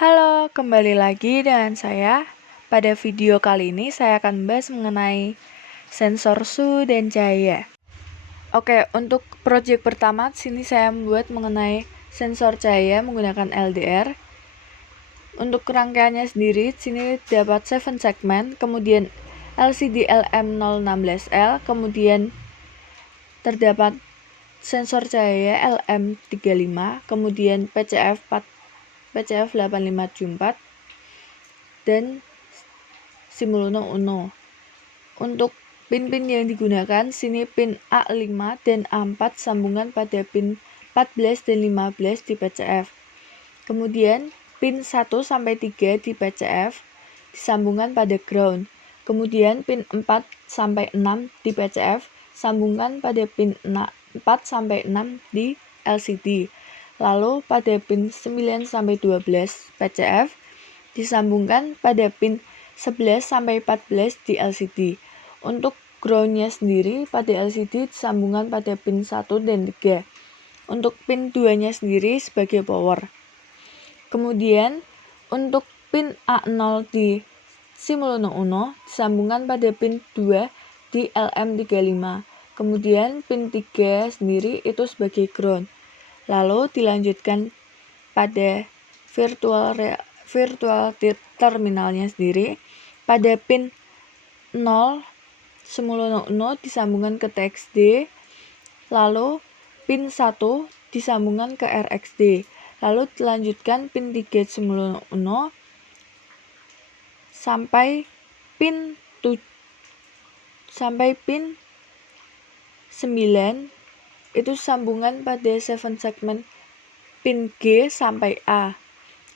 Halo, kembali lagi dengan saya. Pada video kali ini saya akan membahas mengenai sensor suhu dan cahaya. Oke, untuk proyek pertama sini saya membuat mengenai sensor cahaya menggunakan LDR. Untuk rangkaiannya sendiri sini dapat 7 segmen, kemudian LCD LM016L, kemudian terdapat sensor cahaya LM35, kemudian PCF 85J4 dan Simulno Uno. Untuk pin-pin yang digunakan sini pin A5 dan A4 sambungan pada pin 14 dan 15 di PCF. Kemudian pin 1 sampai 3 di PCF disambungkan pada ground. Kemudian pin 4 sampai 6 di PCF sambungkan pada pin 4 sampai 6 di LCD. Lalu pada pin 9 sampai 12 PCF disambungkan pada pin 11 sampai 14 di LCD. Untuk groundnya sendiri pada LCD disambungkan pada pin 1 dan 3. Untuk pin 2-nya sendiri sebagai power. Kemudian untuk pin A0 di Simulno Uno disambungkan pada pin 2 di LM35. Kemudian pin 3 sendiri itu sebagai ground. Lalu dilanjutkan pada virtual terminalnya sendiri. Pada pin 0 Simulno Uno disambungkan ke TXD, lalu pin 1 disambungkan ke RXD, lalu dilanjutkan pin 3 Simulno Uno sampai pin 9 itu sambungan pada 7 segmen pin G sampai A.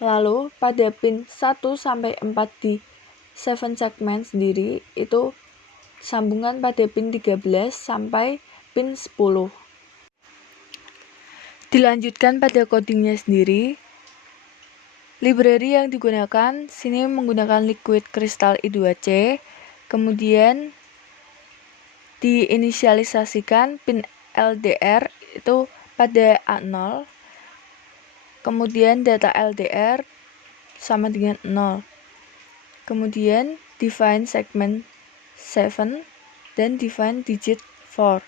Lalu pada pin 1 sampai 4 di 7 segmen sendiri itu sambungan pada pin 13 sampai pin 10. Dilanjutkan pada codingnya sendiri. Library yang digunakan sini menggunakan Liquid Crystal I2C. Kemudian diinisialisasikan pin LDR itu pada A0. Kemudian data LDR sama dengan 0. Kemudian define segment 7 dan define digit 4.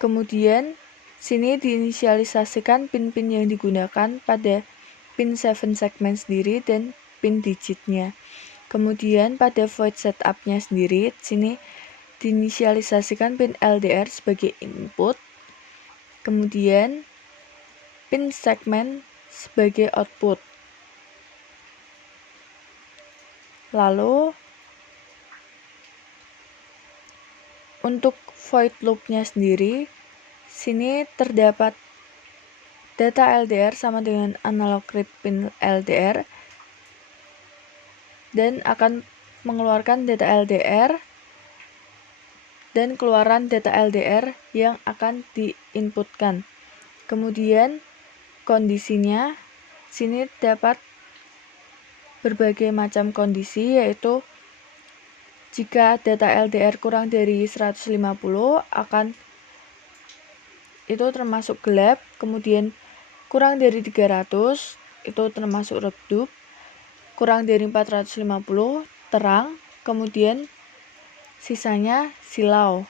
Kemudian sini diinisialisasikan pin-pin yang digunakan pada pin 7 segmen sendiri dan pin digitnya. Kemudian pada void setup-nya sendiri sini diinisialisasikan pin LDR sebagai input. Kemudian pin segmen sebagai output. Lalu untuk void loop-nya sendiri sini terdapat data LDR sama dengan analog read pin LDR dan akan mengeluarkan data LDR dan keluaran data LDR yang akan diinputkan. Kemudian kondisinya sini dapat berbagai macam kondisi, yaitu jika data LDR kurang dari 150 akan itu termasuk gelap, kemudian kurang dari 300 itu termasuk redup, kurang dari 450 terang, kemudian sisanya silau.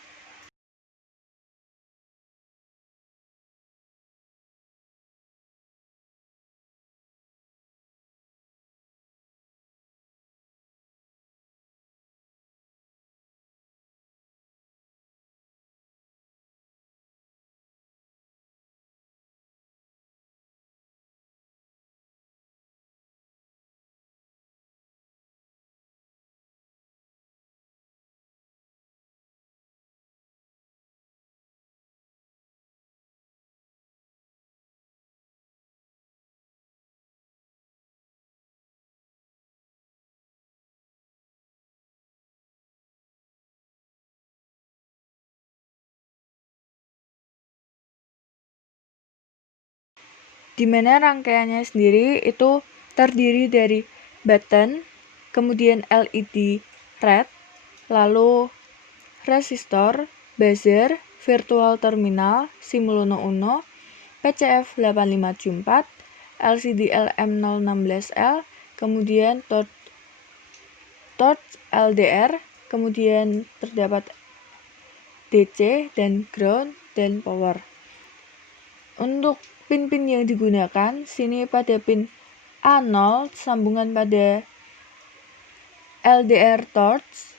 Di mana rangkaiannya sendiri itu terdiri dari button, kemudian LED red, lalu resistor, buzzer, virtual terminal, Simulno Uno, PCF 85J4, LCD LM016L, kemudian torch LDR, kemudian terdapat DC dan ground dan power. Untuk pin-pin yang digunakan, sini pada pin A0 sambungan pada LDR torch,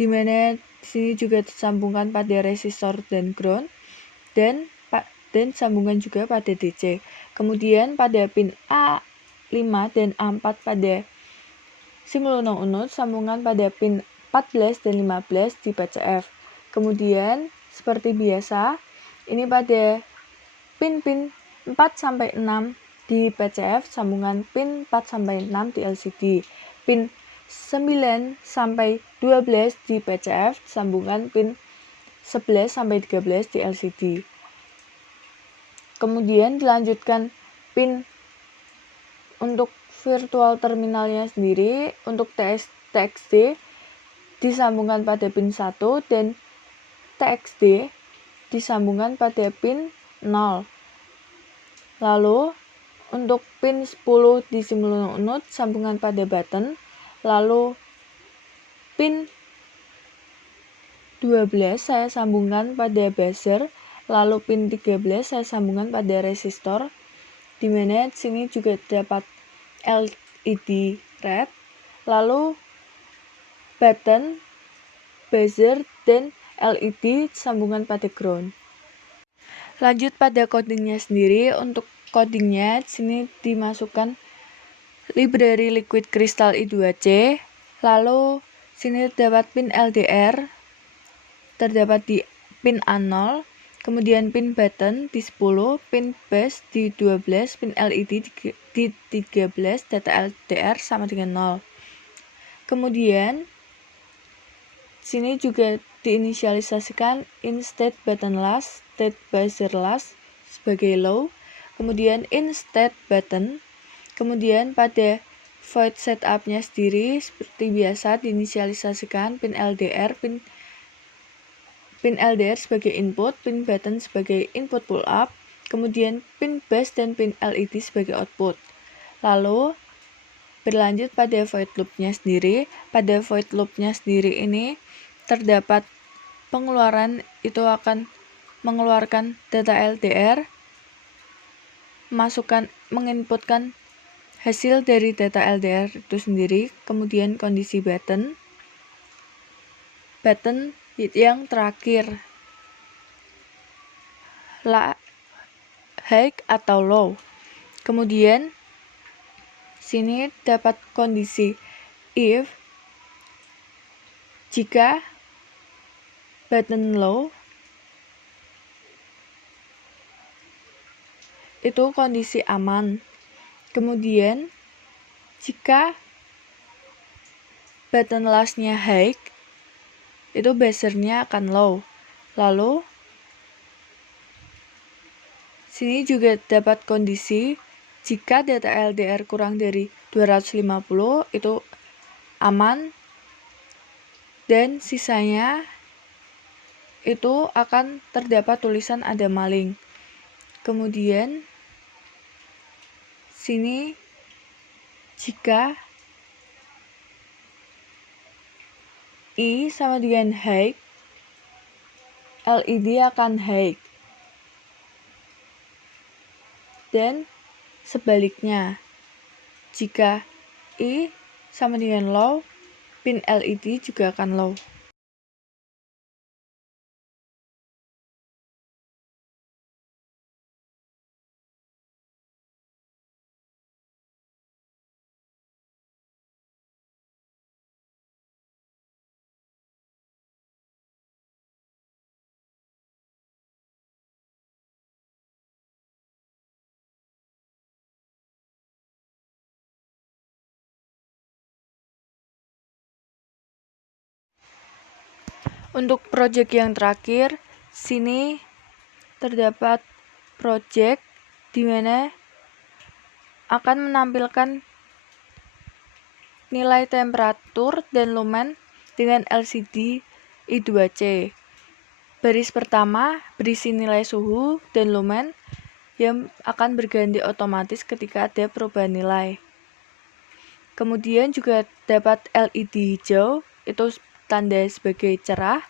di mana sini juga disambungkan pada resistor dan ground, dan sambungan juga pada DC. Kemudian pada pin A5 dan A4 pada Simuluna Unut sambungan pada pin 14 dan 15 di PCF. Kemudian seperti biasa, ini pada pin-pin 4-6 di PCF sambungan pin 4-6 di LCD. Pin 9-12 di PCF sambungan pin 11-13 di LCD. Kemudian dilanjutkan pin untuk virtual terminalnya sendiri. Untuk TXD disambungkan pada pin 1 dan TXD disambungkan pada pin 0. Lalu untuk pin 10 di Simuluna Unut sambungan pada button. Lalu pin 12 saya sambungkan pada buzzer. Lalu pin 13 saya sambungkan pada resistor, di mana sini juga terdapat LED red. Lalu button, buzzer, dan LED sambungan pada ground. Lanjut pada codingnya sendiri. Untuk codingnya sini dimasukkan library liquid crystal I2C. Lalu sini terdapat pin LDR terdapat di pin A0, kemudian pin button di 10, pin bus di 12, pin LED di 13, data LDR sama dengan 0. Kemudian sini juga diinisialisasikan in state button last, state buzzer last sebagai low, kemudian in state button, kemudian pada void setupnya sendiri seperti biasa diinisialisasikan pin LDR, pin LDR sebagai input, pin button sebagai input pull up, kemudian pin bus dan pin LED sebagai output. Lalu berlanjut pada void loopnya sendiri. Pada void loopnya sendiri ini terdapat pengeluaran, itu akan mengeluarkan data LDR, menginputkan hasil dari data LDR itu sendiri, kemudian kondisi button yang terakhir high atau low. Kemudian sini dapat kondisi if jika button low itu kondisi aman. Kemudian jika button lastnya high itu buzzernya akan low. Lalu sini juga dapat kondisi jika data LDR kurang dari 250 itu aman, dan sisanya itu akan terdapat tulisan ada maling. Kemudian sini jika I sama dengan high, LED akan high. Dan sebaliknya, jika I sama dengan low, pin LED juga akan low. Untuk project yang terakhir, sini terdapat project di mana akan menampilkan nilai temperatur dan lumen dengan LCD I2C. Baris pertama berisi nilai suhu dan lumen, yang akan berganti otomatis ketika ada perubahan nilai. Kemudian juga dapat LED hijau, itu tanda sebagai cerah,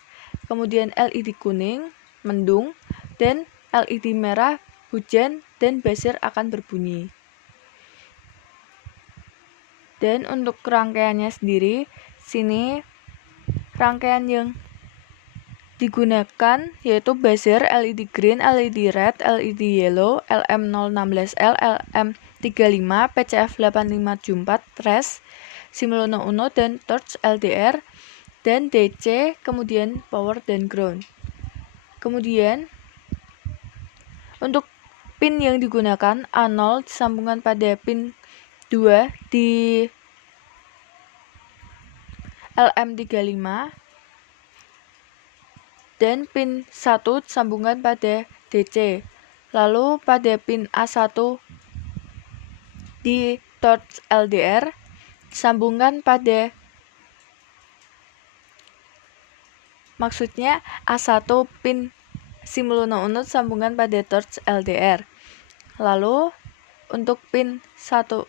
kemudian LED kuning, mendung, dan LED merah, hujan, dan buzzer akan berbunyi. Dan untuk rangkaiannya sendiri, sini rangkaian yang digunakan yaitu buzzer, LED green, LED red, LED yellow, LM016L, LM35, PCF8574, trace, Simulona Uno, dan torch LDR, dan DC, kemudian power dan ground. Kemudian untuk pin yang digunakan A0 disambungkan pada pin 2 di LM35 dan pin 1 disambungkan pada DC. Lalu pada pin A1 di torch LDR disambungkan pada, maksudnya A1 pin Simulona Uno disambungkan pada torch LDR. Lalu untuk pin 1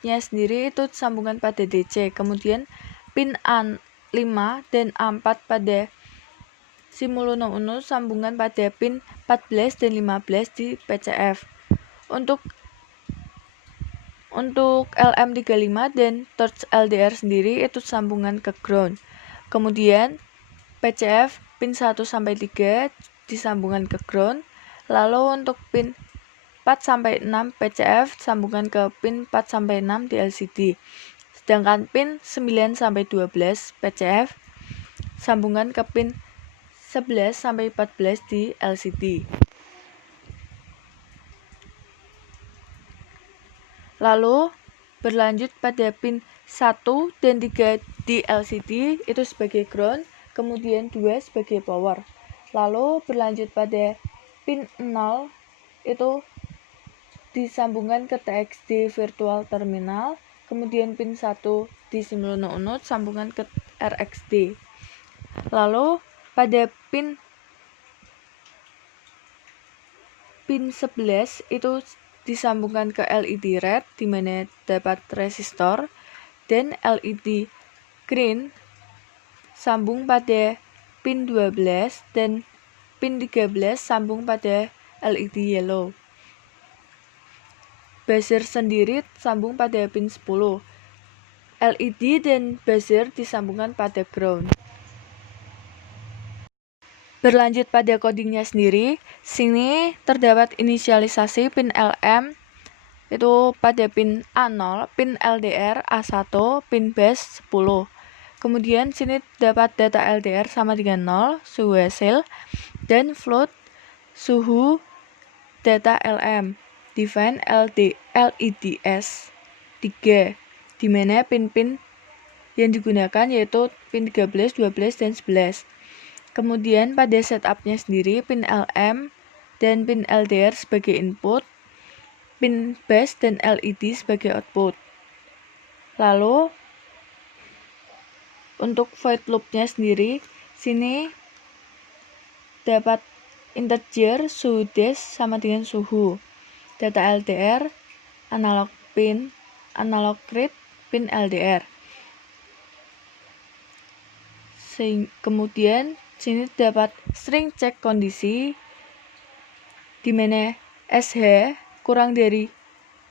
nya sendiri itu disambungkan pada DC. Kemudian pin A5 dan A4 pada Simulona Uno sambungan pada pin 14 dan 15 di PCF. Untuk LM35 dan torch LDR sendiri itu sambungan ke ground. Kemudian PCF pin 1 sampai 3 disambungan ke ground. Lalu untuk pin 4-6 PCF sambungan ke pin 4-6 di LCD. Sedangkan pin 9-12 PCF sambungan ke pin 11-14 di LCD. Lalu berlanjut pada pin 1 dan 3 di LCD itu sebagai ground, kemudian 2 sebagai power. Lalu berlanjut pada pin 0 itu disambungkan ke TXT virtual terminal, kemudian pin 1 di Simulona Uno sambungan ke RXD. Lalu pada pin 11 itu disambungkan ke LED red di mana dapat resistor, dan LED green sambung pada pin 12 dan pin 13 sambung pada LED yellow. Buzzer sendiri sambung pada pin 10. LED dan buzzer disambungkan pada ground. Berlanjut pada codingnya sendiri, sini terdapat inisialisasi pin LM itu pada pin A0, pin LDR A1, pin base 10. Kemudian sini dapat data LDR sama dengan 0, suhu hasil, dan float suhu data LM. Define LEDS 3, di mana pin-pin yang digunakan yaitu pin 13, 12, dan 11. Kemudian pada setupnya sendiri, pin LM dan pin LDR sebagai input, pin base dan LED sebagai output. Lalu untuk void loopnya sendiri, sini dapat integer suhu des sama dengan suhu, data LDR, analog pin, analog read, pin LDR. Kemudian sini dapat string cek kondisi di mana SH kurang dari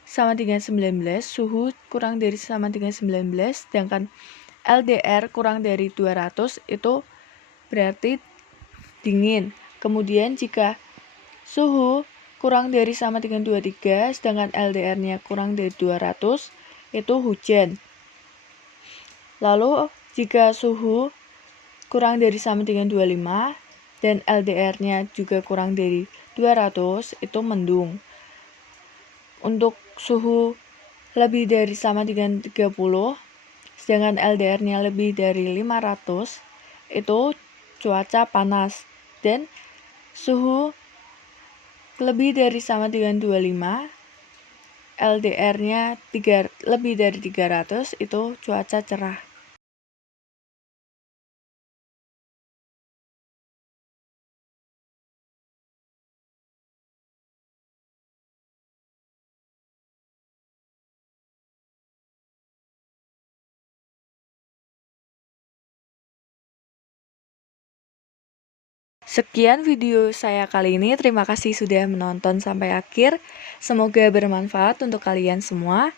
sama dengan 19, suhu kurang dari sama dengan 19, sedangkan LDR kurang dari 200 itu berarti dingin. Kemudian jika suhu kurang dari sama dengan 23, sedangkan LDR-nya kurang dari 200, itu hujan. Lalu jika suhu kurang dari sama dengan 25 dan LDR-nya juga kurang dari 200, itu mendung. Untuk suhu lebih dari sama dengan 30, sedangkan LDR-nya lebih dari 500, itu cuaca panas. Dan suhu lebih dari sama dengan 25, LDR-nya lebih dari 300, itu cuaca cerah. Sekian video saya kali ini. Terima kasih sudah menonton sampai akhir. Semoga bermanfaat untuk kalian semua.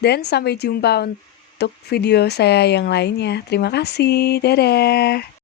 Dan sampai jumpa untuk video saya yang lainnya. Terima kasih. Dadah.